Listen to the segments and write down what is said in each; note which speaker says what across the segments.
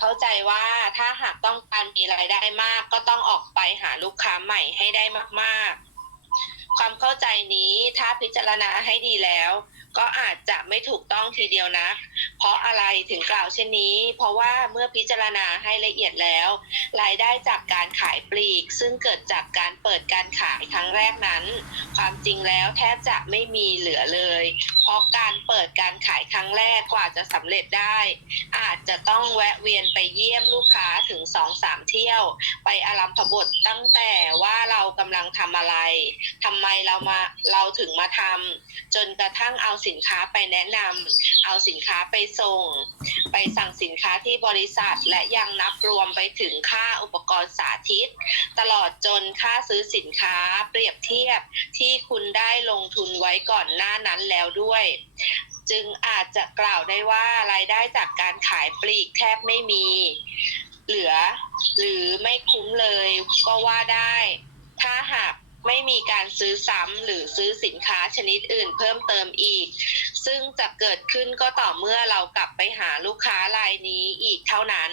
Speaker 1: เข้าใจว่าถ้าหากต้องการมีรายได้มาก ก็ต้องออกไปหาลูกค้าใหม่ให้ได้มากๆ ความเข้าใจนี้ถ้าพิจารณาให้ดีแล้ว ก็อาจจะไม่ถูกต้องทีเดียวนะ เพราะอะไรถึงกล่าวเช่นนี้ เพราะว่าเมื่อพิจารณาให้ละเอียดแล้ว รายได้จากการขายปลีก ซึ่งเกิดจากการเปิดการขายครั้งแรกนั้น ความจริงแล้วแทบจะไม่มีเหลือเลย เพราะการเปิดการขายครั้งแรกกว่าจะสำเร็จได้ อาจจะต้องแวะเวียนไปเยี่ยมลูกค้าถึงสองสามเที่ยว ไปอารัมพบทตั้งแต่ว่าเรากำลังทำอะไรทำไมเรามาเราถึงมาทำจนกระทั่งเอาสินค้าไปแนะนำเอาสินค้าไปส่ง ไปสั่งสินค้าที่บริษัท และยังนับรวมไปถึงค่าอุปกรณ์สาธิต ตลอดจนค่าซื้อสินค้าเปรียบเทียบที่คุณได้ลงทุนไว้ก่อนหน้านั้นแล้วด้วย จึงอาจจะกล่าวได้ว่ารายได้จากการขายปลีกแทบไม่มี เหลือ หรือไม่คุ้มเลยก็ว่าได้ ถ้าหากไม่มีการซื้อซ้ำหรือซื้อสินค้าชนิดอื่นเพิ่มเติมอีก ซึ่งจะเกิดขึ้นก็ต่อเมื่อเรากลับไปหาลูกค้ารายนี้อีกเท่านั้น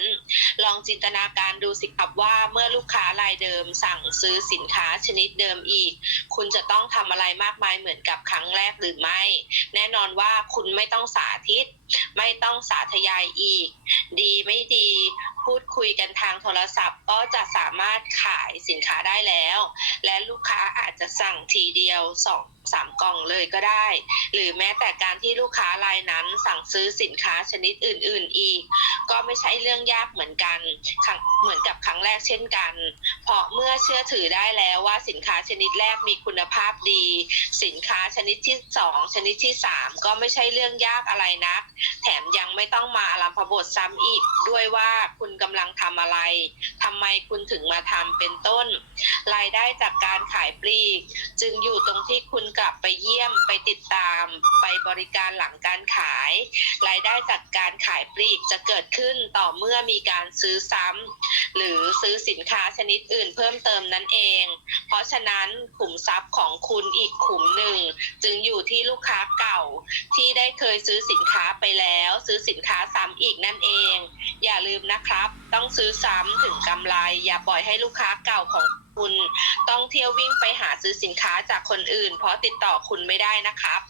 Speaker 1: ลองจินตนาการดูสิครับว่าเมื่อลูกค้ารายเดิมสั่งซื้อสินค้าชนิดเดิมอีก คุณจะต้องทำอะไรมากมายเหมือนกับครั้งแรกหรือไม่ แน่นอนว่าคุณไม่ต้องสาธิต ไม่ต้องสาธยายอีก ดีไม่ดีพูดคุยกันทางโทรศัพท์ ก็จะสามารถขายสินค้าได้แล้ว และลูกค้าอาจจะสั่งทีเดียวสอง สามกล่องเลยก็ได้ หรือแม้แต่การที่ลูกค้ารายนั้นสั่งซื้อสินค้าชนิดอื่น ๆ อีก ก็ไม่ใช่เรื่องยากเหมือนกันเหมือนกับครั้งแรกเช่นกัน เพราะเมื่อเชื่อถือได้แล้วว่าสินค้าชนิดแรกมีคุณภาพดี สินค้าชนิดที่สองชนิดที่สามก็ไม่ใช่เรื่องยากอะไรนัก แถมยังไม่ต้องมาอารมพบทซ้ำอีกด้วยว่าคุณกำลังทำอะไรทำไมคุณถึงมาทำเป็นต้น รายได้จากการขายปลีก จึงอยู่ตรงที่คุณกลับไปเยี่ยมไปติดตามไปบริการหลังการขาย รายได้จากการขายปลีกจะเกิดขึ้นต่อเมื่อมีการซื้อซ้ำหรือซื้อสินค้าชนิดอื่นเพิ่มเติมนั่นเอง เพราะฉะนั้นขุมทรัพย์ของคุณอีกขุมหนึ่ง จึงอยู่ที่ลูกค้าเก่า ที่ได้เคยซื้อสินค้าไปแล้ว ซื้อสินค้าซ้ำอีกนั่นเอง อย่าลืมนะครับ ต้องซื้อซ้ำถึงกำไร อย่าปล่อยให้ลูกค้าเก่าของ คุณต้องเที่ยววิ่งไปหาซื้อสินค้าจากคนอื่น เพราะติดต่อคุณไม่ได้นะครับ